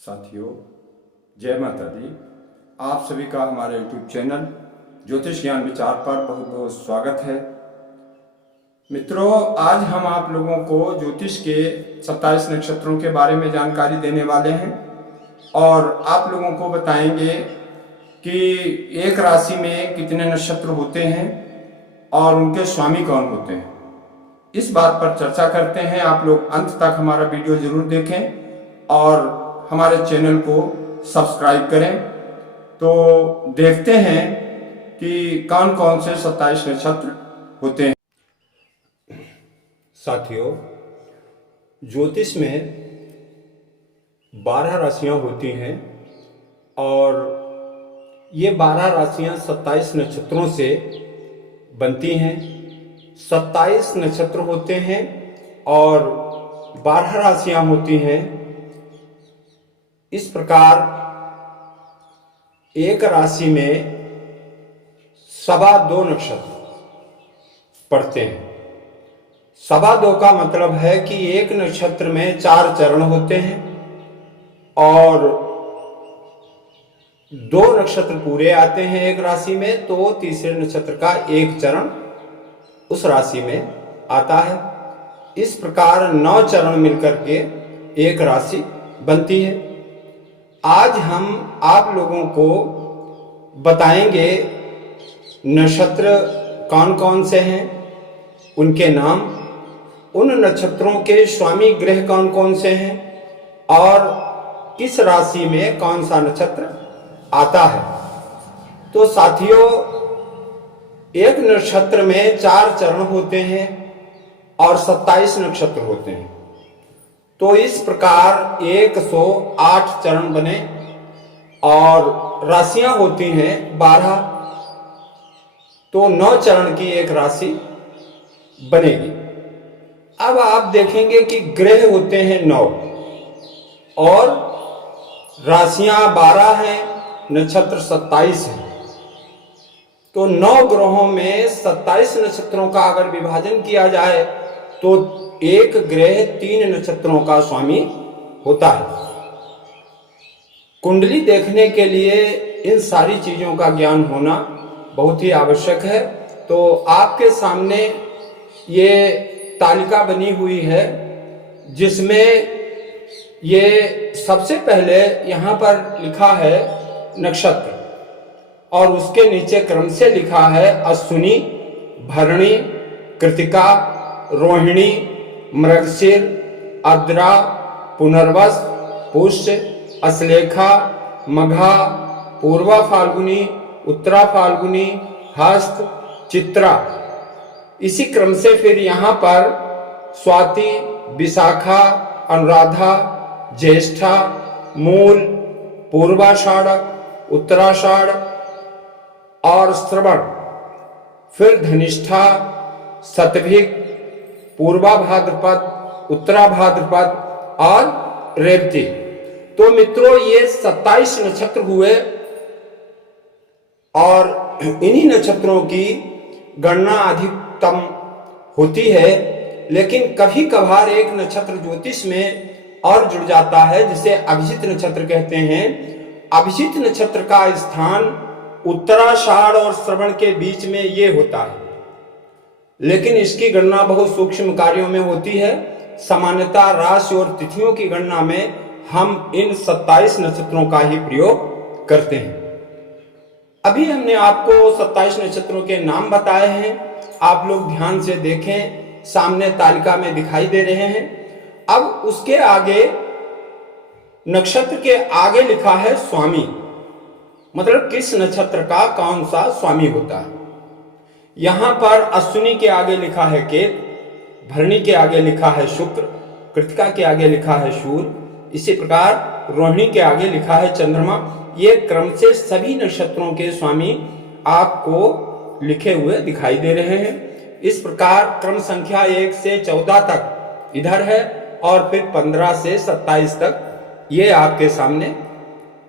साथियों, जय माता दी। आप सभी का हमारे YouTube चैनल ज्योतिष ज्ञान विचार पर बहुत बहुत स्वागत है। मित्रों, आज हम आप लोगों को ज्योतिष के 27 नक्षत्रों के बारे में जानकारी देने वाले हैं और आप लोगों को बताएंगे कि एक राशि में कितने नक्षत्र होते हैं और उनके स्वामी कौन होते हैं। इस बात पर चर्चा करते हैं। आप लोग अंत तक हमारा वीडियो जरूर देखें और हमारे चैनल को सब्सक्राइब करें। तो देखते हैं कि कौन कौन से 27 नक्षत्र होते हैं। साथियों, ज्योतिष में 12 राशियां होती हैं और ये 12 राशियां 27 नक्षत्रों से बनती हैं। 27 नक्षत्र होते हैं और 12 राशियां होती हैं। इस प्रकार एक राशि में 2.25 नक्षत्र पड़ते हैं। 2.25 का मतलब है कि एक नक्षत्र में 4 चरण होते हैं और 2 नक्षत्र पूरे आते हैं एक राशि में, तो तीसरे नक्षत्र का एक चरण उस राशि में आता है। इस प्रकार 9 चरण मिलकर के एक राशि बनती है। आज हम आप लोगों को बताएंगे नक्षत्र कौन कौन से हैं, उनके नाम, उन नक्षत्रों के स्वामी ग्रह कौन कौन से हैं और किस राशि में कौन सा नक्षत्र आता है। तो साथियों, एक नक्षत्र में 4 चरण होते हैं और 27 नक्षत्र होते हैं। तो इस प्रकार 108 चरण बने और राशियां होती हैं 12, तो 9 चरण की एक राशि बनेगी। अब आप देखेंगे कि ग्रह होते हैं 9 और राशियां 12 हैं, नक्षत्र 27 हैं। तो 9 ग्रहों में 27 नक्षत्रों का अगर विभाजन किया जाए तो एक ग्रह 3 नक्षत्रों का स्वामी होता है। कुंडली देखने के लिए इन सारी चीजों का ज्ञान होना बहुत ही आवश्यक है। तो आपके सामने ये तालिका बनी हुई है जिसमें ये सबसे पहले यहाँ पर लिखा है नक्षत्र और उसके नीचे क्रम से लिखा है अश्विनी, भरणी, कृतिका, रोहिणी, मृगशीर, आर्द्रा, पुनर्वस, पुष्य, अश्लेषा, मघा, पूर्वा फाल्गुनी, उत्तरा फाल्गुनी, हस्त, चित्रा। इसी क्रम से फिर यहाँ पर स्वाति, विशाखा, अनुराधा, ज्येष्ठा, मूल, पूर्वाषाढ़, उत्तराषाढ़ और श्रवण, फिर धनिष्ठा, शतभिक, पूर्वा भाद्रपद, उत्तरा भाद्रपद और रेवती। तो मित्रों, ये 27 नक्षत्र हुए और इन्हीं नक्षत्रों की गणना अधिकतम होती है। लेकिन कभी कभार एक नक्षत्र ज्योतिष में और जुड़ जाता है जिसे अभिजित नक्षत्र कहते हैं। अभिजित नक्षत्र का स्थान उत्तराषाढ़ और श्रवण के बीच में ये होता है, लेकिन इसकी गणना बहुत सूक्ष्म कार्यों में होती है। सामान्यतः राशि और तिथियों की गणना में हम इन 27 नक्षत्रों का ही प्रयोग करते हैं। अभी हमने आपको 27 नक्षत्रों के नाम बताए हैं। आप लोग ध्यान से देखें, सामने तालिका में दिखाई दे रहे हैं। अब उसके आगे, नक्षत्र के आगे लिखा है स्वामी, मतलब किस नक्षत्र का कौन सा स्वामी होता है। यहां पर अश्विनी के आगे लिखा है केत, भरणी के आगे लिखा है शुक्र, कृतिका के आगे लिखा है सूर्य, इसी प्रकार रोहिणी के आगे लिखा है चंद्रमा। ये क्रम से सभी नक्षत्रों के स्वामी आपको लिखे हुए दिखाई दे रहे हैं। इस प्रकार क्रम संख्या 1 से 14 तक इधर है और फिर 15 से 27 तक ये आपके सामने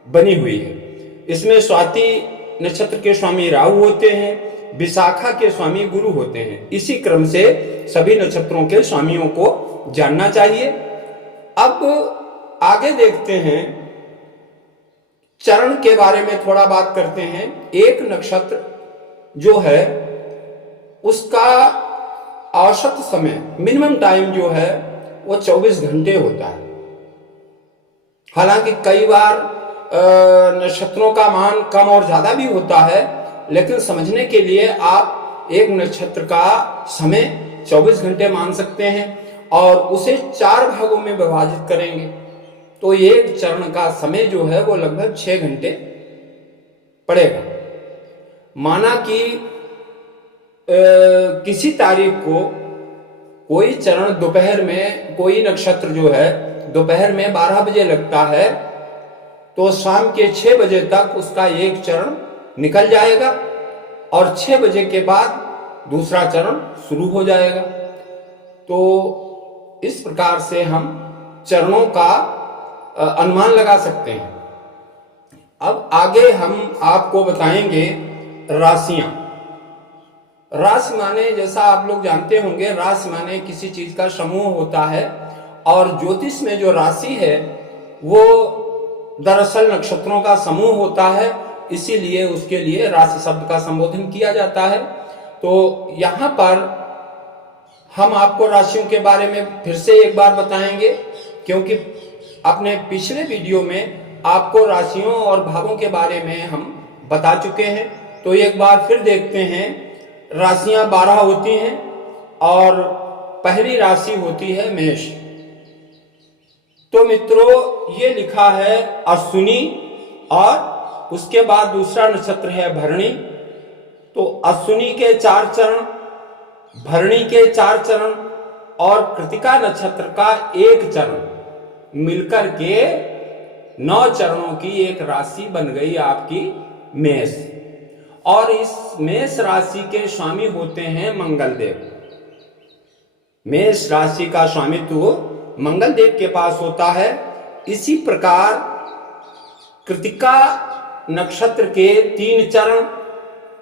बनी हुई है। इसमें स्वाति नक्षत्र के स्वामी राहु होते हैं, विशाखा के स्वामी गुरु होते हैं। इसी क्रम से सभी नक्षत्रों के स्वामियों को जानना चाहिए। अब आगे देखते हैं चरण के बारे में थोड़ा बात करते हैं। एक नक्षत्र जो है उसका औसत समय, मिनिमम टाइम जो है वो 24 घंटे होता है। हालांकि कई बार नक्षत्रों का मान कम और ज्यादा भी होता है, लेकिन समझने के लिए आप एक नक्षत्र का समय 24 घंटे मान सकते हैं और उसे 4 भागों में विभाजित करेंगे तो एक चरण का समय जो है वो लगभग 6 घंटे पड़ेगा। माना कि किसी तारीख को कोई चरण दोपहर में, कोई नक्षत्र जो है दोपहर में 12 बजे लगता है तो शाम के 6 बजे तक उसका एक चरण निकल जाएगा और 6 बजे के बाद दूसरा चरण शुरू हो जाएगा। तो इस प्रकार से हम चरणों का अनुमान लगा सकते हैं। अब आगे हम आपको बताएंगे राशियां। राशि माने, जैसा आप लोग जानते होंगे, राशि माने किसी चीज का समूह होता है और ज्योतिष में जो राशि है वो दरअसल नक्षत्रों का समूह होता है, इसीलिए उसके लिए राशि शब्द का संबोधन किया जाता है। तो यहां पर हम आपको राशियों के बारे में फिर से एक बार बताएंगे, क्योंकि अपने पिछले वीडियो में आपको राशियों और भावों के बारे में हम बता चुके हैं। तो एक बार फिर देखते हैं। राशियां 12 होती हैं और पहली राशि होती है मेष। तो मित्रों, ये लिखा है अश्विनी और उसके बाद दूसरा नक्षत्र है भरणी। तो अश्विनी के 4 चरण, भरणी के 4 चरण और कृतिका नक्षत्र का 1 चरण मिलकर के 9 चरणों की एक राशि बन गई आपकी मेष। और इस मेष राशि के स्वामी होते हैं मंगलदेव। मेष राशि का स्वामित्व मंगलदेव के पास होता है। इसी प्रकार कृतिका नक्षत्र के 3 चरण,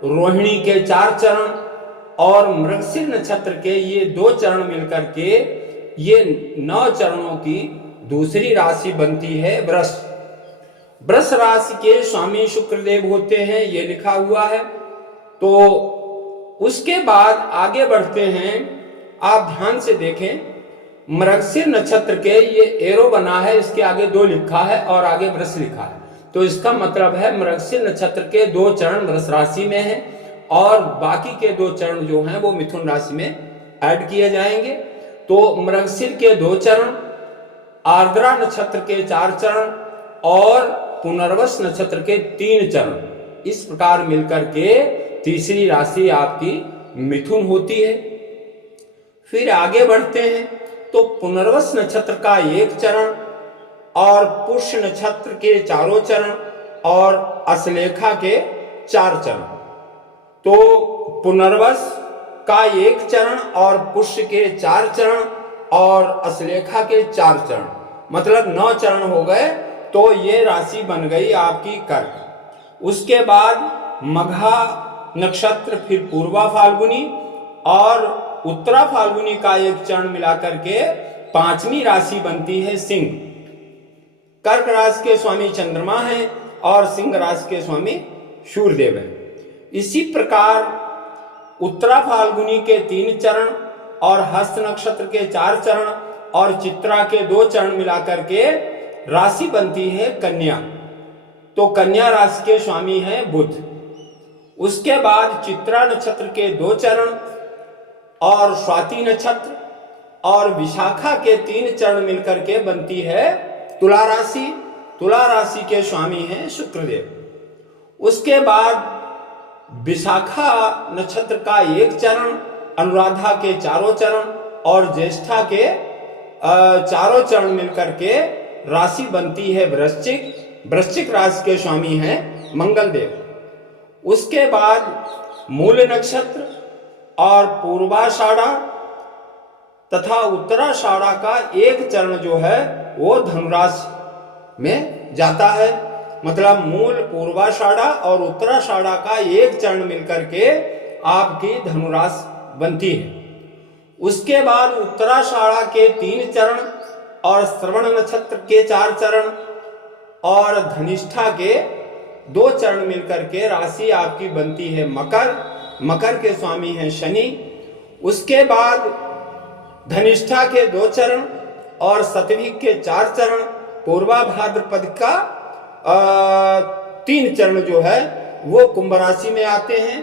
रोहिणी के 4 चरण और मृगशिर नक्षत्र के ये 2 चरण मिलकर के ये 9 चरणों की दूसरी राशि बनती है वृष। वृष राशि के स्वामी शुक्रदेव होते हैं, ये लिखा हुआ है। तो उसके बाद आगे बढ़ते हैं। आप ध्यान से देखें, मृगशिर नक्षत्र के ये एरो बना है, इसके आगे 2 लिखा है और आगे वृष लिखा है। तो इसका मतलब है मृगशिर नक्षत्र के 2 चरण वृष राशि में है और बाकी के 2 चरण जो हैं वो मिथुन राशि में ऐड किए जाएंगे। तो मृगशिर के 2 चरण, आर्द्रा नक्षत्र के 4 चरण और पुनर्वस नक्षत्र के 3 चरण, इस प्रकार मिलकर के तीसरी राशि आपकी मिथुन होती है। फिर आगे बढ़ते हैं। तो पुनर्वस नक्षत्र का 1 चरण और पुष्य नक्षत्र के 4 चरण और अश्लेखा के 4 चरण। तो पुनर्वस का 1 चरण और पुष्य के 4 चरण और अश्लेखा के 4 चरण, मतलब 9 चरण हो गए। तो ये राशि बन गई आपकी कर्क। उसके बाद मघा नक्षत्र, फिर पूर्वा फाल्गुनी और उत्तरा फाल्गुनी का 1 चरण मिलाकर के 5वीं राशि बनती है सिंह। कर्क राशि के स्वामी चंद्रमा हैं और सिंह राशि के स्वामी सूर्यदेव हैं। इसी प्रकार उत्तरा फाल्गुनी के 3 चरण और हस्त नक्षत्र के 4 चरण और चित्रा के 2 चरण मिलाकर के राशि बनती है कन्या। तो कन्या राशि के स्वामी हैं बुध। उसके बाद चित्रा नक्षत्र के 2 चरण और स्वाति नक्षत्र और विशाखा के 3 चरण मिलकर के बनती है तुला राशि। तुला राशि के स्वामी हैं शुक्रदेव। उसके बाद विशाखा नक्षत्र का 1 चरण, अनुराधा के 4 चरण और ज्येष्ठा के 4 चरण मिलकर के राशि बनती है वृश्चिक। वृश्चिक राशि के स्वामी हैं मंगलदेव। उसके बाद मूल नक्षत्र और पूर्वाषाढ़ा तथा उत्तराषाढ़ा का 1 चरण जो है वो धनुराशि में जाता है। मतलब मूल, पूर्वाषाढ़ा और उत्तराषाढ़ा का 1 चरण मिलकर के आपकी धनुराशि बनती है। उसके बाद उत्तराषाढ़ा के 3 चरण और श्रवण नक्षत्र के 4 चरण और धनिष्ठा के 2 चरण मिलकर के राशि आपकी बनती है मकर। मकर के स्वामी हैं शनि। उसके बाद धनिष्ठा के 2 चरण और सतविक के 4 चरण, पूर्वा भाद्रपद का 3 चरण जो है वो कुंभ राशि में आते हैं।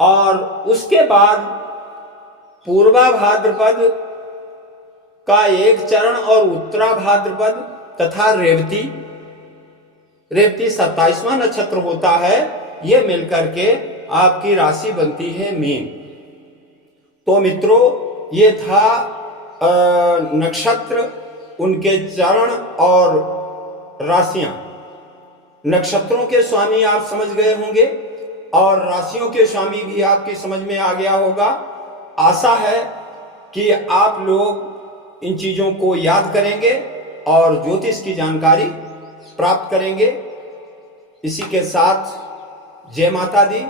और उसके बाद पूर्वा भाद्रपद का 1 चरण और उत्तरा भाद्रपद तथा रेवती 27वां नक्षत्र होता है, ये मिलकर के आपकी राशि बनती है मीन। तो मित्रों, ये था नक्षत्र, उनके चरण और राशियां। नक्षत्रों के स्वामी आप समझ गए होंगे और राशियों के स्वामी भी आपकी समझ में आ गया होगा। आशा है कि आप लोग इन चीजों को याद करेंगे और ज्योतिष की जानकारी प्राप्त करेंगे। इसी के साथ जय माता दी।